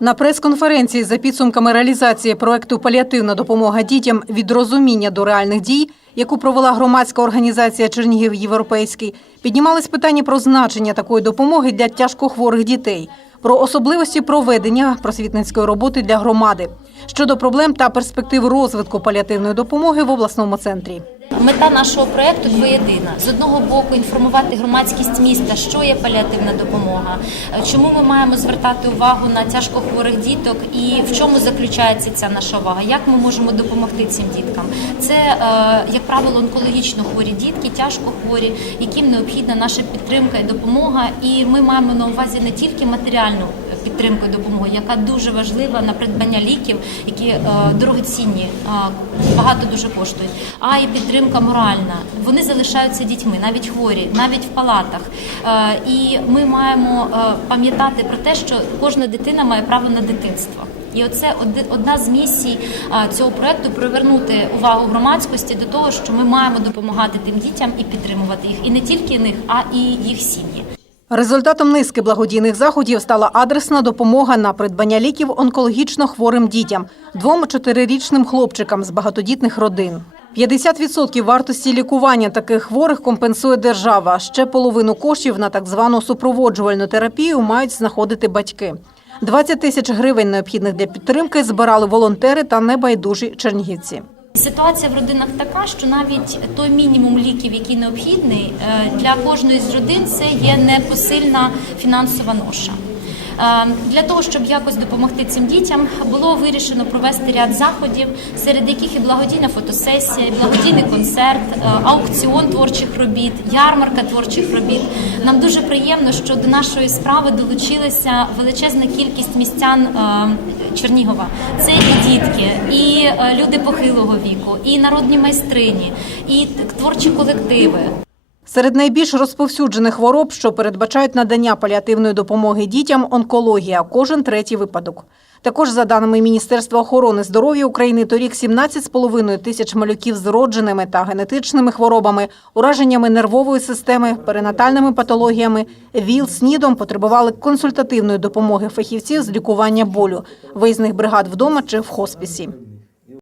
На прес-конференції за підсумками реалізації проекту Паліативна допомога дітям від розуміння до реальних дій, яку провела громадська організація Чернігів Європейський, піднімались питання про значення такої допомоги для тяжкохворих дітей, про особливості проведення просвітницької роботи для громади щодо проблем та перспектив розвитку паліативної допомоги в обласному центрі. Мета нашого проекту двоєдина: з одного боку інформувати громадськість міста, що є паліативна допомога, е, чому ми маємо звертати увагу на тяжкохворих діток і в чому заключається ця наша увага, як ми можемо допомогти цим діткам. Це, е, як правило, онкологічно хворі дітки, тяжко хворі, яким необхідна наша підтримка і допомога. І ми маємо на увазі не тільки матеріальну підтримку і допомогу, яка дуже важлива на придбання ліків, які е, дорогоцінні, е, багато дуже коштують, а і підтримка моральна. Вони залишаються дітьми, навіть хворі, навіть в палатах. Е, і ми маємо пам'ятати про те, що кожна дитина має право на дитинство. І оце одна з місій цього проекту привернути увагу громадськості до того, що ми маємо допомагати тим дітям і підтримувати їх, і не тільки них, а і їх сім'ї. Результатом низки благодійних заходів стала адресна допомога на придбання ліків онкологічно хворим дітям, двом чотирирічним хлопчикам з багатодітних родин. 50% вартості лікування таких хворих компенсує держава. Ще половину коштів на так звану супроводжувальну терапію мають знаходити батьки. 20 тисяч гривень необхідних для підтримки збирали волонтери та небайдужі чернігівці. Ситуація в родинах така, що навіть той мінімум ліків, який необхідний е, для кожної з родин, це є непосильна фінансова ноша. Е, Для того щоб якось допомогти цим дітям, було вирішено провести ряд заходів, серед яких і благодійна фотосесія, і благодійний концерт, е, аукціон творчих робіт, ярмарка творчих робіт. Нам дуже приємно, що до нашої справи долучилася величезна кількість містян е, Чернігова. Це і дітки, і люди похилого віку, і народні майстрині, і творчі колективи. Серед найбільш розповсюджених хвороб, що передбачають надання паліативної допомоги дітям, онкологія – кожен третій випадок. Також, за даними Міністерства охорони здоров'я України, торік 17,5 тисяч малюків з родженими та генетичними хворобами, ураженнями нервової системи, перинатальними патологіями, ВІЛ, СНІДом потребували консультативної допомоги фахівців з лікування болю, виїзних бригад вдома чи в хоспісі.